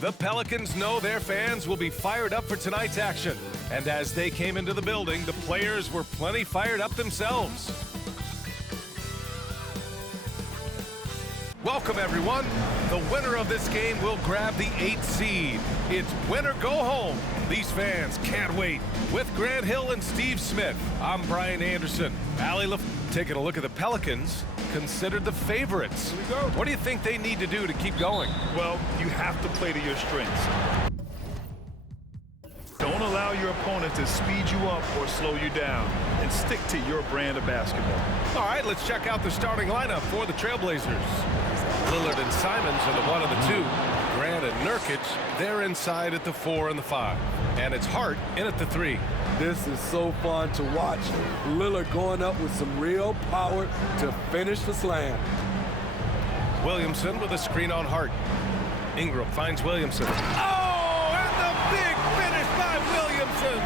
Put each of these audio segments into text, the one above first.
The Pelicans know their fans will be fired up for tonight's action. And as they came into the building, the players were plenty fired up themselves. Welcome, everyone. The winner of this game will grab the 8th seed. It's win or go home. These fans can't wait. With Grant Hill and Steve Smith, I'm Brian Anderson. Allie taking a look at the Pelicans, considered the favorites. Here we go. What do you think they need to do to keep going? Well, you have to play to your strengths. Don't allow your opponent to speed you up or slow you down, and stick to your brand of basketball. All right, let's check out the starting lineup for the Trailblazers. Lillard and Simons are the 1 and the 2. Grant and Nurkic, they're inside at the 4 and the 5. And it's Hart in at the 3. This is so fun to watch. Lillard going up with some real power to finish the slam. Williamson with a screen on Hart. Ingram finds Williamson. Oh, and the big finish by Williamson!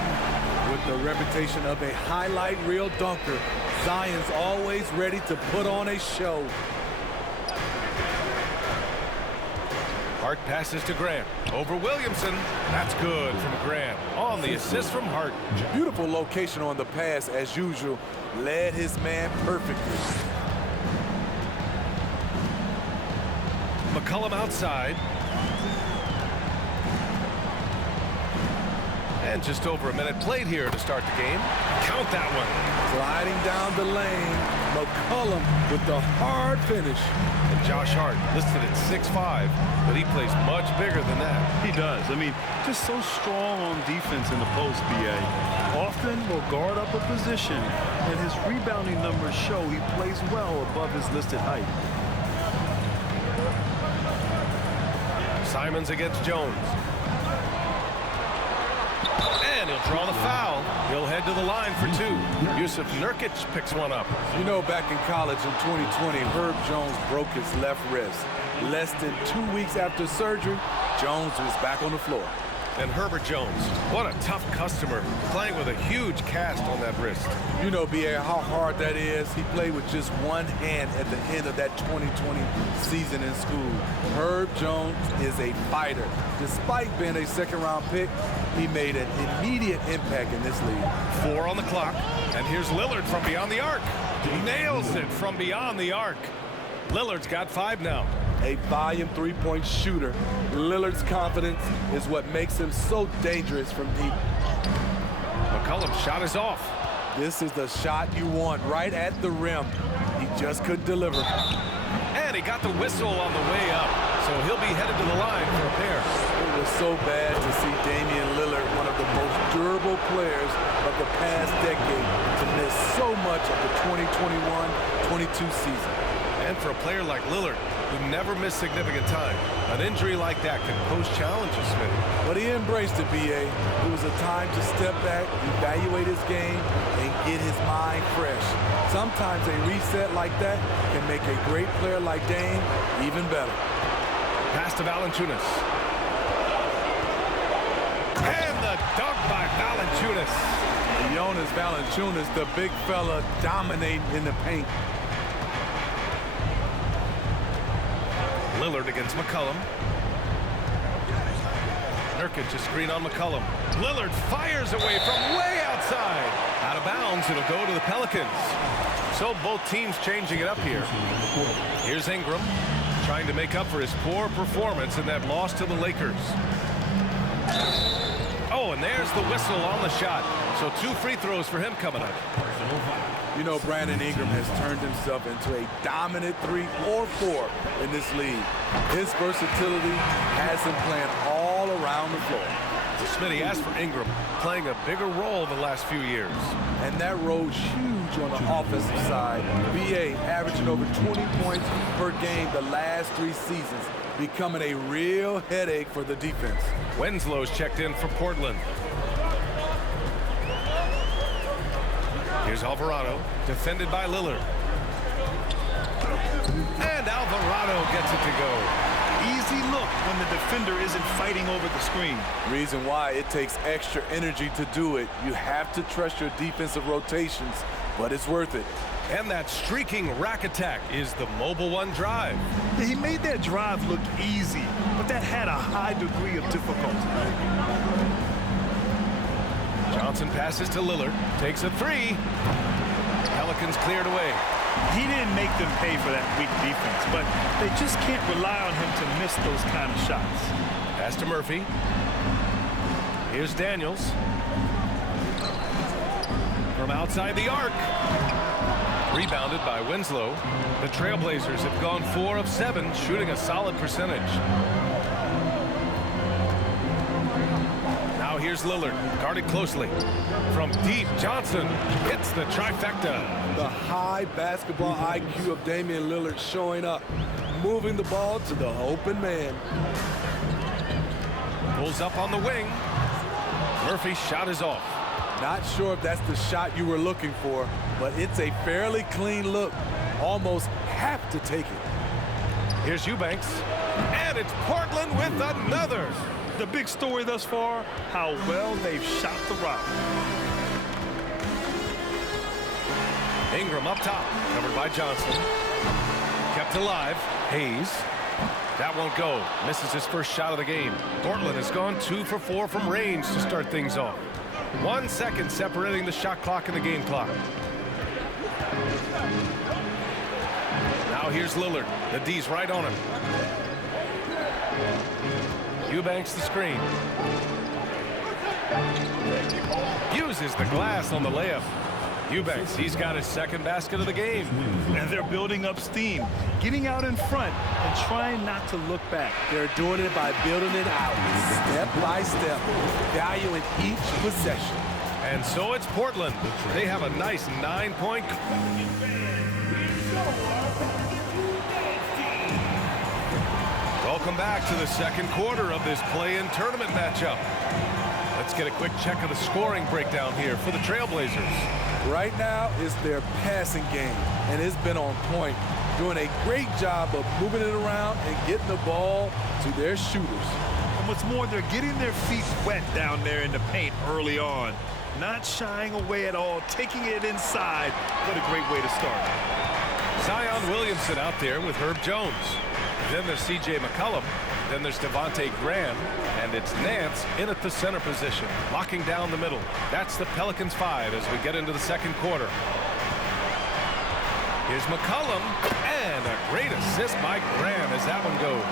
With the reputation of a highlight reel dunker, Zion's always ready to put on a show. Hart passes to Grant. Over Williamson. That's good from Grant. On the assist from Hart. Beautiful location on the pass as usual. Led his man perfectly. McCollum outside. And just over a minute played here to start the game. Count that one. Sliding down the lane, McCollum with the hard finish. And Josh Hart listed at 6'5", but he plays much bigger than that. He does. I mean, just so strong on defense in the post, B.A. Often will guard up a position, and his rebounding numbers show he plays well above his listed height. Simons against Jones. And he'll draw the foul. He'll head to the line for 2. Yusuf Nurkic picks one up. You know, back in college in 2020, Herb Jones broke his left wrist. Less than 2 weeks after surgery, Jones was back on the floor. And Herbert Jones, what a tough customer, playing with a huge cast on that wrist. You know, B.A., how hard that is. He played with just one hand at the end of that 2020 season in school. Herb Jones is a fighter. Despite being a second-round pick, he made an immediate impact in this league. 4 on the clock, and here's Lillard from beyond the arc. He nails it from beyond the arc. Lillard's got 5 now. A volume three-point shooter. Lillard's confidence is what makes him so dangerous from deep. McCollum's shot is off. This is the shot you want right at the rim. He just couldn't deliver. And he got the whistle on the way up, so he'll be headed to the line for a pair. It was so bad to see Damian Lillard, one of the most durable players of the past decade, to miss so much of the 2021-22 season. And for a player like Lillard, who never missed significant time, an injury like that can pose challenges, Smitty. But he embraced it, B.A. It was a time to step back, evaluate his game, and get his mind fresh. Sometimes a reset like that can make a great player like Dame even better. Pass to Valanciunas. And the dunk by Valanciunas. Jonas Valanciunas, the big fella, dominating in the paint. Lillard against McCollum. Nurkic, a screen on McCollum. Lillard fires away from way outside. Out of bounds, it'll go to the Pelicans. So both teams changing it up here. Here's Ingram, trying to make up for his poor performance in that loss to the Lakers. Oh, and there's the whistle on the shot. So 2 free throws for him coming up. You know, Brandon Ingram has turned himself into a dominant 3 or 4 in this league. His versatility has him playing all around the floor. Smitty, as for Ingram, playing a bigger role the last few years. And that role's huge on the offensive side. B.A. averaging over 20 points per game the last 3 seasons, becoming a real headache for the defense. Winslow's checked in for Portland. Here's Alvarado, defended by Lillard. And Alvarado gets it to go. Easy look when the defender isn't fighting over the screen. Reason why it takes extra energy to do it. You have to trust your defensive rotations, but it's worth it. And that streaking rack attack is the Mobile One drive. He made that drive look easy, but that at a high degree of difficulty. Johnson passes to Lillard, takes a three. Pelicans cleared away. He didn't make them pay for that weak defense, but they just can't rely on him to miss those kind of shots. Pass to Murphy. Here's Daniels. From outside the arc. Rebounded by Winslow. The Trailblazers have gone 4 of 7, shooting a solid percentage. Now here's Lillard, guarded closely. From deep, Johnson hits the trifecta. The high basketball IQ of Damian Lillard showing up, moving the ball to the open man. Pulls up on the wing. Murphy's shot is off. Not sure if that's the shot you were looking for, but it's a fairly clean look. Almost have to take it. Here's Eubanks. And it's Portland with another. The big story thus far, how well they've shot the rock. Ingram up top, covered by Johnson. Kept alive. Hayes. That won't go. Misses his first shot of the game. Portland has gone 2 for 4 from range to start things off. 1 second separating the shot clock and the game clock. Now here's Lillard. The D's right on him. Eubanks the screen. Uses the glass on the layup. Eubanks, he's got his second basket of the game. And they're building up steam, getting out in front and trying not to look back. They're doing it by building it out, step by step, valuing each possession. And so it's Portland. They have a nice 9-point. Welcome back to the second quarter of this play-in tournament matchup. Let's get a quick check of the scoring breakdown here for the Trailblazers. Right now, it's their passing game, and it's been on point, doing a great job of moving it around and getting the ball to their shooters. And what's more, they're getting their feet wet down there in the paint early on. Not shying away at all, taking it inside. What a great way to start. Zion Williamson out there with Herb Jones. Then there's C.J. McCollum. Then there's Devontae Graham. And it's Nance in at the center position, locking down the middle. That's the Pelicans 5 as we get into the second quarter. Here's McCollum. And a great assist by Graham as that one goes.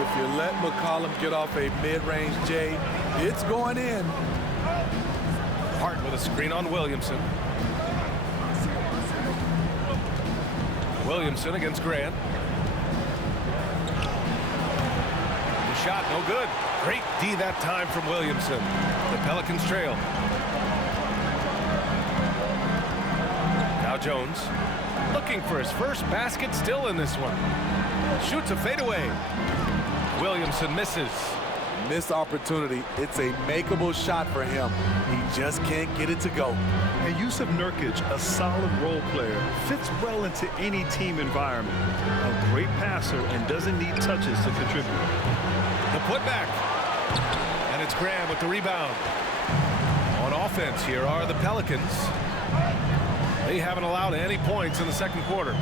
If you let McCollum get off a mid-range J, it's going in. Hart with a screen on Williamson. Williamson against Grant. The shot, no good. Great D that time from Williamson. The Pelicans trail. Now Jones looking for his first basket, still in this one. Shoots a fadeaway. Williamson misses. Missed opportunity. It's a makeable shot for him. He just can't get it to go. And Jusuf Nurkic, a solid role player, fits well into any team environment. A great passer and doesn't need touches to contribute. The putback. And it's Graham with the rebound. On offense here are the Pelicans. They haven't allowed any points in the second quarter.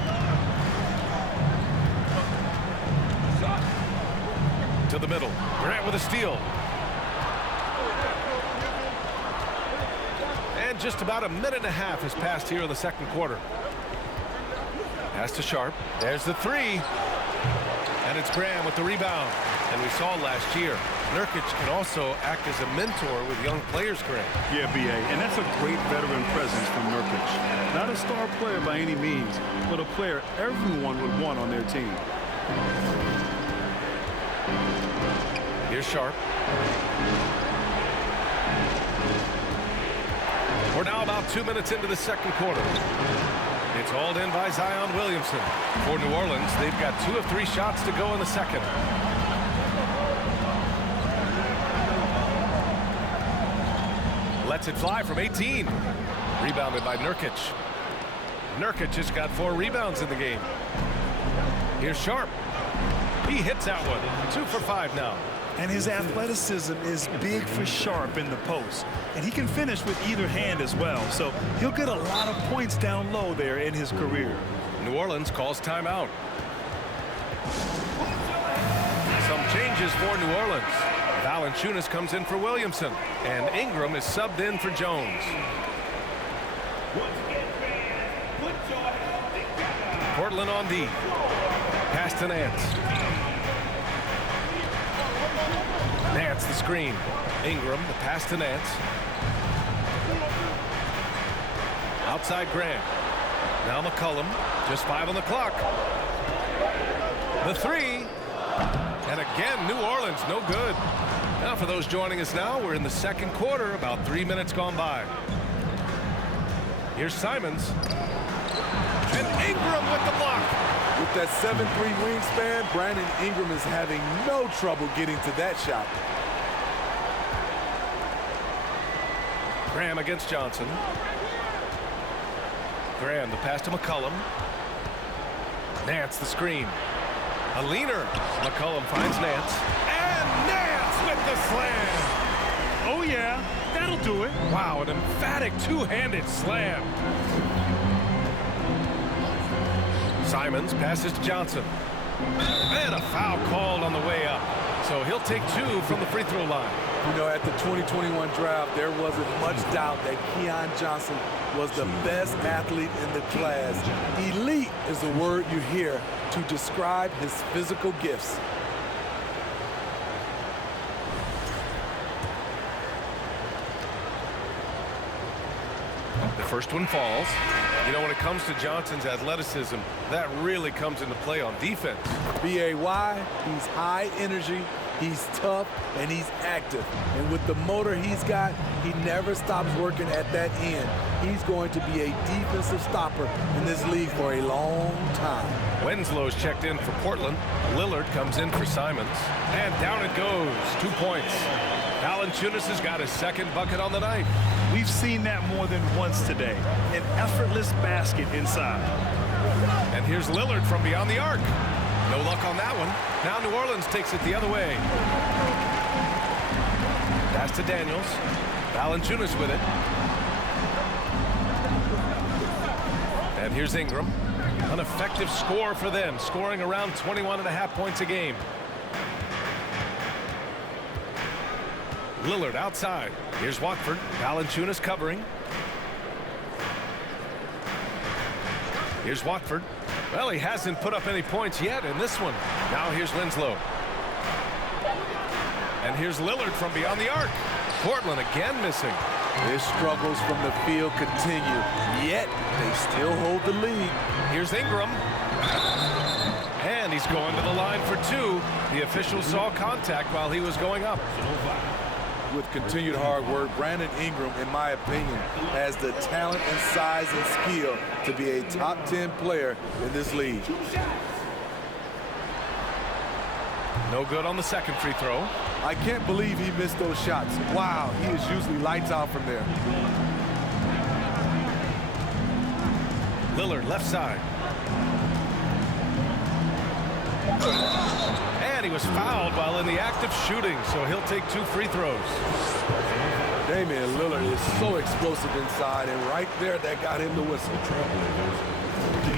To the middle. Grant with a steal. And just about a minute and a half has passed here in the second quarter. Pass to Sharp. There's the three. And it's Graham with the rebound. And we saw last year, Nurkic can also act as a mentor with young players, Graham. Yeah, B.A., and that's a great veteran presence from Nurkic. Not a star player by any means, but a player everyone would want on their team. Here's Sharp. We're now about 2 minutes into the second quarter. It's hauled in by Zion Williamson. For New Orleans, they've got 2 of 3 shots to go in the second. Lets it fly from 18. Rebounded by Nurkic. Nurkic has got 4 rebounds in the game. Here's Sharp. He hits that one. 2 for 5 now. And his athleticism is big for Sharp in the post. And he can finish with either hand as well. So he'll get a lot of points down low there in his career. New Orleans calls timeout. So Some changes for New Orleans. Valanciunas comes in for Williamson, and Ingram is subbed in for Jones. Portland on D. Pass to Nance. Nance the screen. Ingram, the pass to Nance. Outside Grant. Now McCollum. Just 5 on the clock. The three. And again, New Orleans, no good. Now for those joining us now, we're in the second quarter, about 3 minutes gone by. Here's Simons. And Ingram with the block. With that 7'3" wingspan, Brandon Ingram is having no trouble getting to that shot. Graham against Johnson. Graham, the pass to McCollum. Nance, the screen. A leaner. McCollum finds Nance. And Nance with the slam. Oh, yeah. That'll do it. Wow, an emphatic two-handed slam. Simons passes to Johnson. And a foul called on the way up. So he'll take 2 from the free throw line. You know, at the 2021 draft, there wasn't much doubt that Keon Johnson was the best athlete in the class. Elite is the word you hear to describe his physical gifts. The first one falls. You know, when it comes to Johnson's athleticism, that really comes into play on defense. B-A-Y, he's high energy, he's tough, and he's active. And with the motor he's got, he never stops working at that end. He's going to be a defensive stopper in this league for a long time. Winslow's checked in for Portland. Lillard comes in for Simons. And down it goes. 2 points. Valanciunas has got his second bucket on the night. We've seen that more than once today. An effortless basket inside. And here's Lillard from beyond the arc. No luck on that one. Now New Orleans takes it the other way. Pass to Daniels. Valanciunas with it. And here's Ingram. An effective score for them, scoring around 21.5 points a game. Lillard outside. Here's Watford. Valanciunas covering. Here's Watford. Well, he hasn't put up any points yet in this one. Now here's Winslow. And here's Lillard from beyond the arc. Portland again missing. His struggles from the field continue, yet they still hold the lead. Here's Ingram. And he's going to the line for 2. The official saw contact while he was going up. With continued hard work, Brandon Ingram, in my opinion, has the talent and size and skill to be a top 10 player in this league. No good on the second free throw. I can't believe he missed those shots. Wow, he is usually lights out from there. Lillard left side. And he was fouled while in the act of shooting, so he'll take 2 free throws. Damian Lillard is so explosive inside, and right there, that got him the whistle.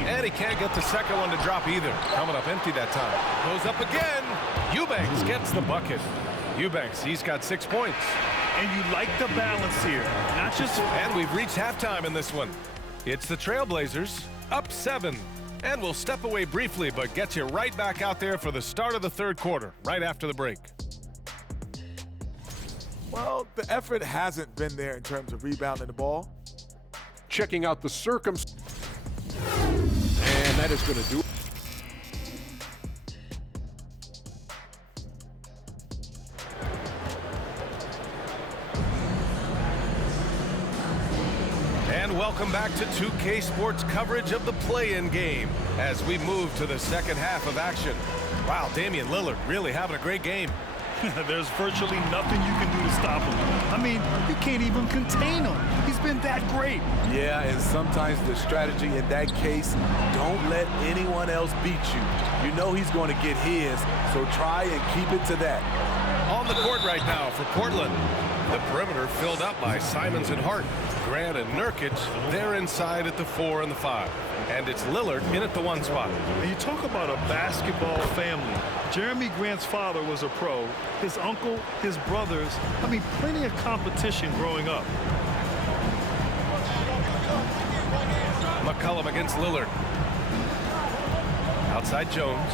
And he can't get the second one to drop either. Coming up empty that time. Goes up again. Eubanks gets the bucket. Eubanks, he's got 6 points. And you like the balance here. Not just... And we've reached halftime in this one. It's the Trailblazers, up 7. And we'll step away briefly, but get you right back out there for the start of the third quarter, right after the break. Well, the effort hasn't been there in terms of rebounding the ball. Checking out the circumstances. And that is going to do it. And welcome back to 2K Sports coverage of the play-in game as we move to the second half of action. Wow, Damian Lillard really having a great game. There's virtually nothing you can do to stop him. I mean, you can't even contain him. He's been that great. Yeah, and sometimes the strategy in that case, don't let anyone else beat you. You know he's going to get his, so try and keep it to that. On the court right now for Portland. The perimeter filled up by Simons and Hart. Grant and Nurkic, they're inside at the 4 and the 5. And it's Lillard in at the 1 spot. When you talk about a basketball family, Jeremy Grant's father was a pro, his uncle, his brothers, I mean, plenty of competition growing up. McCollum against Lillard. Outside Jones.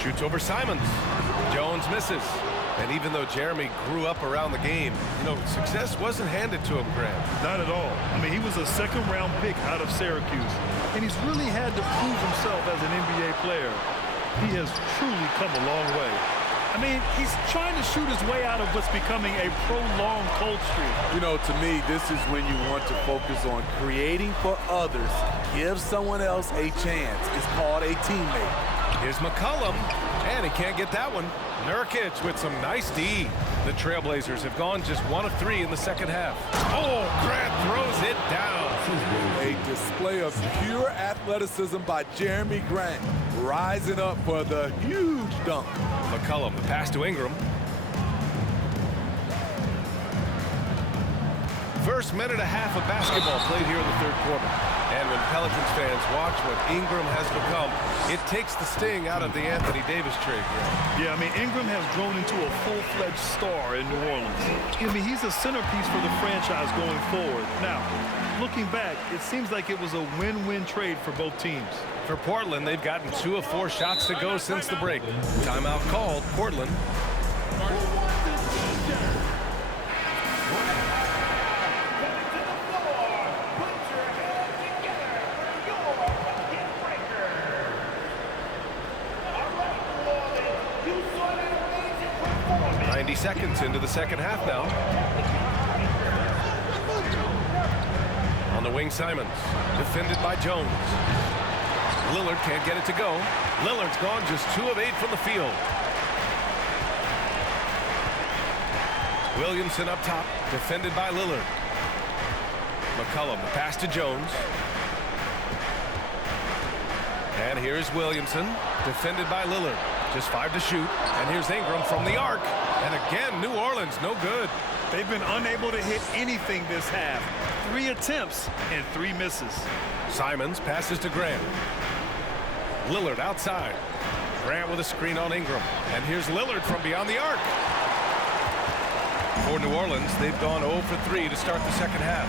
Shoots over Simons. Jones misses. And even though Jeremy grew up around the game, success wasn't handed to him, Grant. Not at all. I mean, he was a second-round pick out of Syracuse, and he's really had to prove himself as an NBA player. He has truly come a long way. I mean, he's trying to shoot his way out of what's becoming a prolonged cold streak. To me, this is when you want to focus on creating for others. Give someone else a chance. It's called a teammate. Here's McCollum, and he can't get that one. Nurkic with some nice D. The Trailblazers have gone just 1 of 3 in the second half. Oh, Grant throws it down. A display of pure athleticism by Jeremy Grant, rising up for the huge dunk. McCollum, the pass to Ingram. First minute and a half of basketball played here in the third quarter. And when Pelicans fans watch what Ingram has become, it takes the sting out of the Anthony Davis trade. Yeah, I mean, Ingram has grown into a full-fledged star in New Orleans. I mean, he's a centerpiece for the franchise going forward. Now, looking back, it seems like it was a win-win trade for both teams. For Portland, they've gotten 2 of 4 shots to go since the break. Timeout called. Portland. Seconds into the second half now. On the wing, Simons, defended by Jones. Lillard can't get it to go. Lillard's gone just 2 of 8 from the field. Williamson up top, defended by Lillard. McCollum, the pass to Jones. And here's Williamson, defended by Lillard. Just 5 to shoot. And here's Ingram from the arc. And again, New Orleans, no good. They've been unable to hit anything this half. 3 attempts and 3 misses. Simons passes to Grant. Lillard outside. Grant with a screen on Ingram. And here's Lillard from beyond the arc. For New Orleans, they've gone 0 for 3 to start the second half.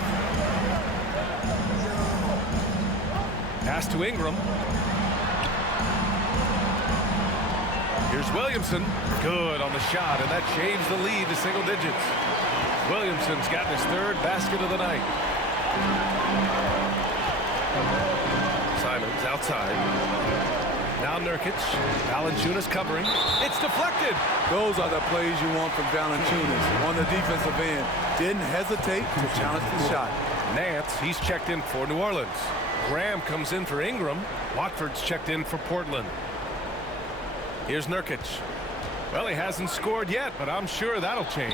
Pass to Ingram. Here's Williamson. Good on the shot, and that changed the lead to single digits. Williamson's gotten his 3rd basket of the night. Simons outside. Now Nurkic. Valanciunas covering. It's deflected. Those are the plays you want from Valanciunas on the defensive end. Didn't hesitate to challenge the shot. Nance, he's checked in for New Orleans. Graham comes in for Ingram. Watford's checked in for Portland. Here's Nurkic. Well, he hasn't scored yet, but I'm sure that'll change.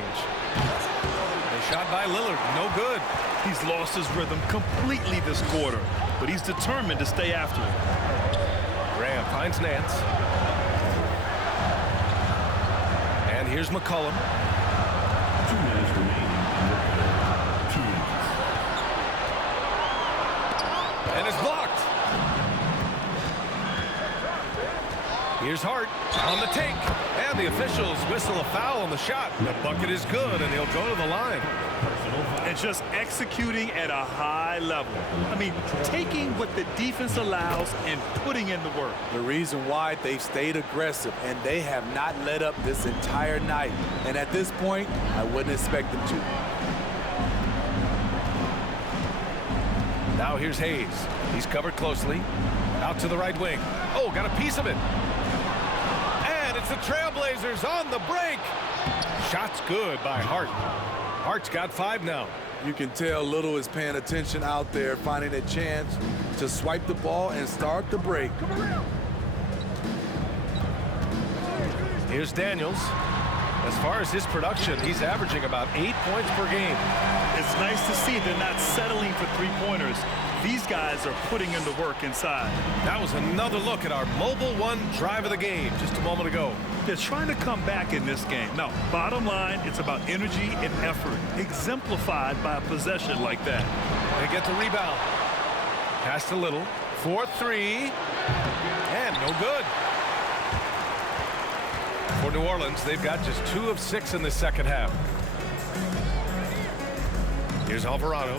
The shot by Lillard, no good. He's lost his rhythm completely this quarter, but he's determined to stay after it. Graham finds Nance. And here's McCollum. 2 minutes remaining. 2 minutes. And it's blocked. Here's Hart on the take. And the officials whistle a foul on the shot. The bucket is good, and he'll go to the line. And just executing at a high level. I mean, taking what the defense allows and putting in the work. The reason why they've stayed aggressive, and they have not let up this entire night. And at this point, I wouldn't expect them to. Now here's Hayes. He's covered closely. Out to the right wing. Oh, got a piece of it. And it's the Trailblazers on the break. Shot's good by Hart. Hart's got 5 now. You can tell Little is paying attention out there, finding a chance to swipe the ball and start the break. Here's Daniels. As far as his production, he's averaging about 8 points per game. It's nice to see they're not settling for 3-pointers. These guys are putting in the work inside. That was another look at our Mobile One drive of the game just a moment ago. They're trying to come back in this game. Now, bottom line, it's about energy and effort, exemplified by a possession like that. They get the rebound. Pass to Little. 4-3. And no good. For New Orleans, they've got just 2 of 6 in the second half. Here's Alvarado.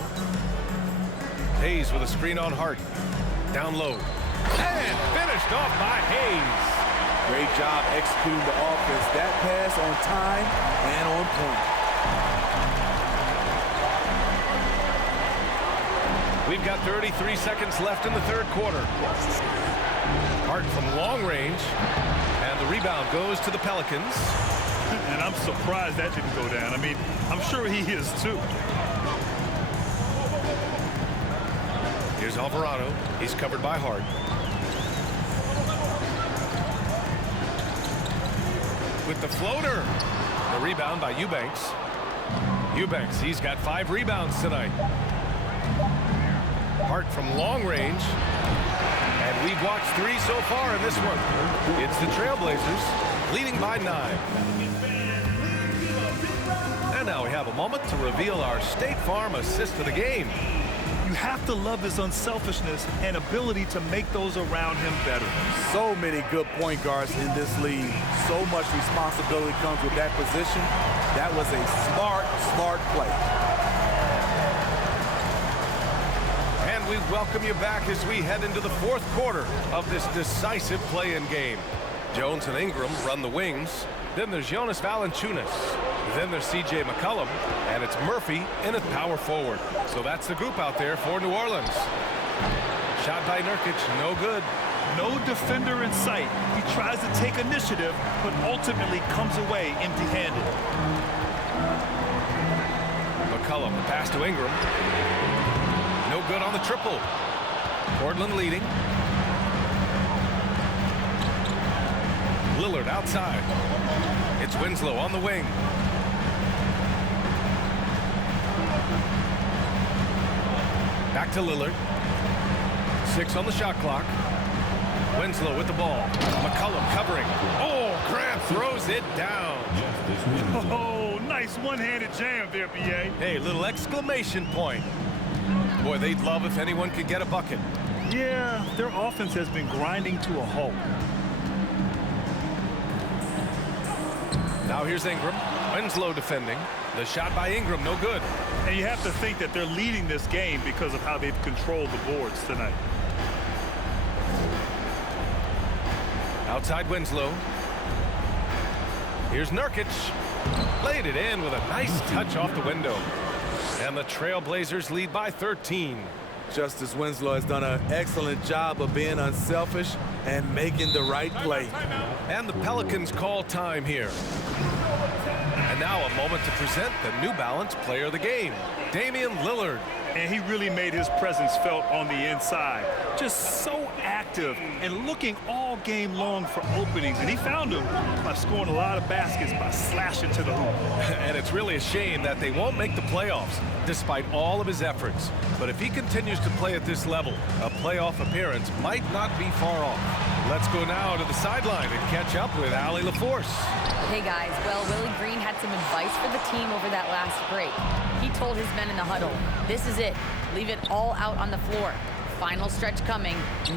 Hayes with a screen on Hart. Down low. And finished off by Hayes. Great job executing the offense. That pass on time and on point. We've got 33 seconds left in the third quarter. Hart from long range. And the rebound goes to the Pelicans. And I'm surprised that didn't go down. I mean, I'm sure he is too. Here's Alvarado. He's covered by Hart. With the floater. The rebound by Eubanks. Eubanks, he's got 5 rebounds tonight. Hart from long range. And we've watched 3 so far in this one. It's the Trailblazers leading by 9. And now we have a moment to reveal our State Farm assist of the game. You have to love his unselfishness and ability to make those around him better. So many good point guards in this league. So much responsibility comes with that position. That was a smart play. And we welcome you back as we head into the fourth quarter of this decisive play-in game. Jones and Ingram run the wings. Then there's Jonas Valanciunas. Then there's C.J. McCollum. And it's Murphy in at power forward. So that's the group out there for New Orleans. Shot by Nurkic, no good. No defender in sight. He tries to take initiative, but ultimately comes away empty-handed. McCollum, the pass to Ingram. No good on the triple. Portland leading. Lillard outside. It's Winslow on the wing. Back to Lillard. 6 on the shot clock. Winslow with the ball. McCollum covering. Oh, Grant throws it down. Oh, nice one-handed jam there, B.A. Hey, little exclamation point. Boy, they'd love if anyone could get a bucket. Yeah, their offense has been grinding to a halt. Now here's Ingram. Winslow defending. The shot by Ingram, no good. And you have to think that they're leading this game because of how they've controlled the boards tonight. Outside Winslow. Here's Nurkic. Laid it in with a nice touch off the window. And the Trailblazers lead by 13. Justice Winslow has done an excellent job of being unselfish and making the right play. And the Pelicans call time here. And now a moment to present the New Balance Player of the Game, Damian Lillard. And he really made his presence felt on the inside. Just so active and looking all game long for openings. And he found them by scoring a lot of baskets by slashing to the hoop. And it's really a shame that they won't make the playoffs despite all of his efforts. But if he continues to play at this level, a playoff appearance might not be far off. Let's go now to the sideline and catch up with Allie LaForce. Hey guys, well, Willie Green had some advice for the team over that last break. He told his men in the huddle, this is it. Leave it all out on the floor. Final stretch coming.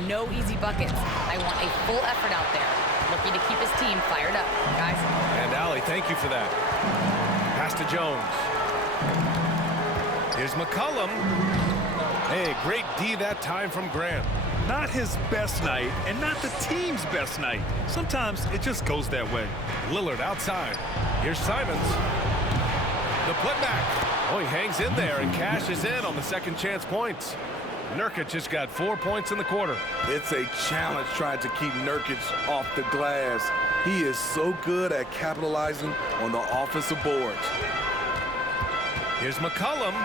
No easy buckets. I want a full effort out there. Looking to keep his team fired up, guys. And Allie, thank you for that. Pass to Jones. Here's McCollum. Hey, great D that time from Grant. Not his best night and not the team's best night. Sometimes it just goes that way. Lillard outside. Here's Simons. The putback. Oh, he hangs in there and cashes in on the second chance points. Nurkic just got 4 points in the quarter. It's a challenge trying to keep Nurkic off the glass. He is so good at capitalizing on the offensive boards. Here's McCollum.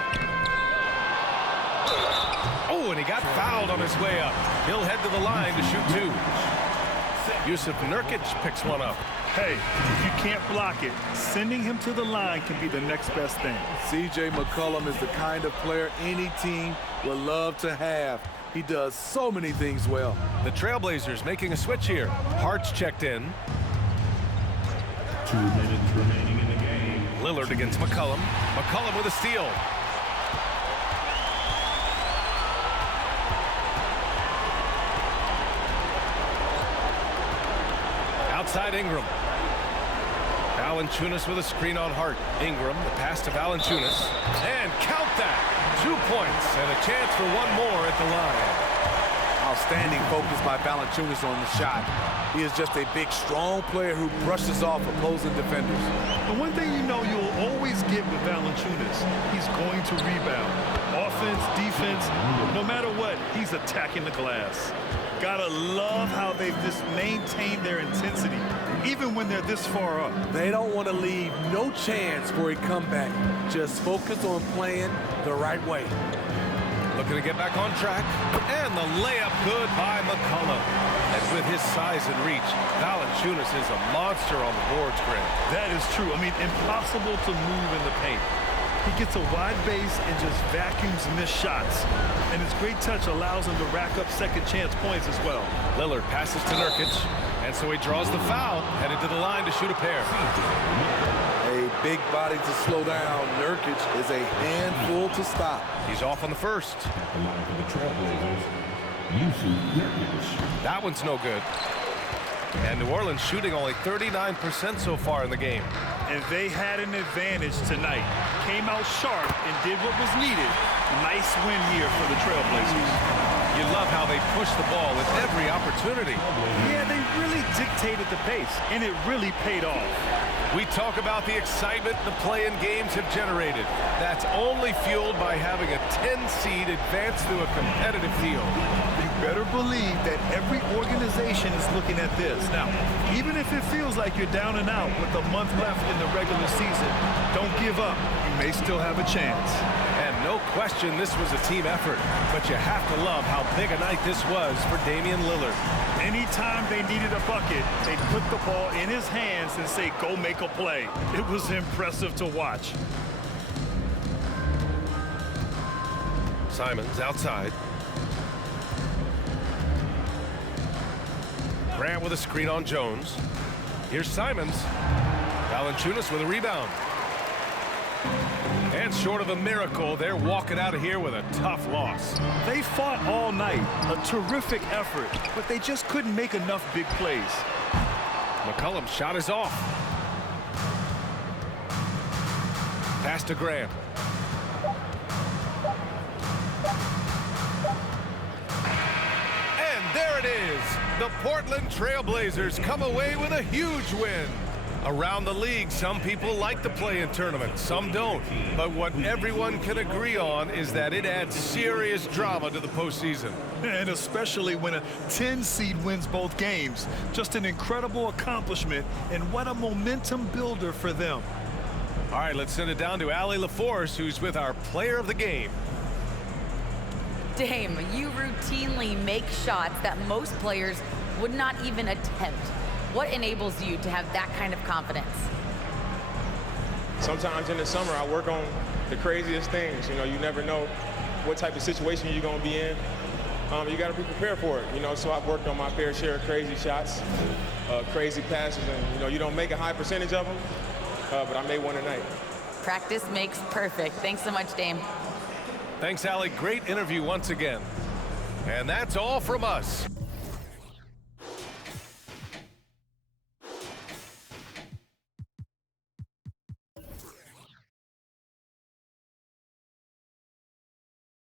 Oh, and he got fouled on his way up. He'll head to the line to shoot 2. Yusuf Nurkic picks one up. Hey, if you can't block it, sending him to the line can be the next best thing. C.J. McCollum is the kind of player any team would love to have. He does so many things well. The Trailblazers making a switch here. Hart's checked in. 2 minutes remaining in the game. Lillard against McCollum. McCollum with a steal. Outside Ingram. Valanciunas with a screen on Hart. Ingram, the pass to Valanciunas. And count that. 2 points and a chance for one more at the line. Outstanding focus by Valanciunas on the shot. He is just a big, strong player who brushes off opposing defenders. The one thing you know you'll always get with Valanciunas, he's going to rebound. Offense, defense, no matter what, he's attacking the glass. Gotta love how they've just maintained their intensity, even when they're this far up. They don't want to leave no chance for a comeback. Just focus on playing the right way. Looking to get back on track. And the layup good by McCollum. And with his size and reach, Valanciunas is a monster on the boards, Grant. That is true. I mean, impossible to move in the paint. He gets a wide base and just vacuums missed shots. And his great touch allows him to rack up second chance points as well. Lillard passes to Nurkic. And so he draws the foul, headed to the line to shoot a pair. A big body to slow down. Nurkic is a handful to stop. He's off on the first. At the line for the Trailblazers, Yusuf Nurkic. That one's no good. And New Orleans shooting only 39% so far in the game. And they had an advantage tonight. Came out sharp and did what was needed. Nice win here for the Trailblazers. You love how they push the ball with every opportunity. Yeah, they really dictated the pace, and it really paid off. We talk about the excitement the play-in games have generated. That's only fueled by having a 10 seed advance through a competitive field. You better believe that every organization is looking at this. Now, even if it feels like you're down and out with a month left in the regular season, don't give up. You may still have a chance. And no question this was a team effort, but you have to love how big a night this was for Damian Lillard. Anytime they needed a bucket, they'd put the ball in his hands and say, go make a play. It was impressive to watch. Simons outside. Grant with a screen on Jones. Here's Simons. Valanciunas with a rebound. And short of a miracle, they're walking out of here with a tough loss. They fought all night, a terrific effort, but they just couldn't make enough big plays. McCollum's shot is off. Pass to Grant. And there it is. The Portland Trailblazers come away with a huge win. Around the league, some people like the play-in tournament, some don't. But what everyone can agree on is that it adds serious drama to the postseason. And especially when a 10 seed wins both games. Just an incredible accomplishment, and what a momentum builder for them. All right, let's send it down to Allie LaForce, who's with our player of the game. Dame, you routinely make shots that most players would not even attempt. What enables you to have that kind of confidence? Sometimes in the summer, I work on the craziest things. You know, you never know what type of situation you're going to be in. You got to be prepared for it, you know, so I've worked on my fair share of crazy shots, crazy passes, and, you know, you don't make a high percentage of them, but I made one tonight. Practice makes perfect. Thanks so much, Dame. Thanks, Allie. Great interview once again. And that's all from us.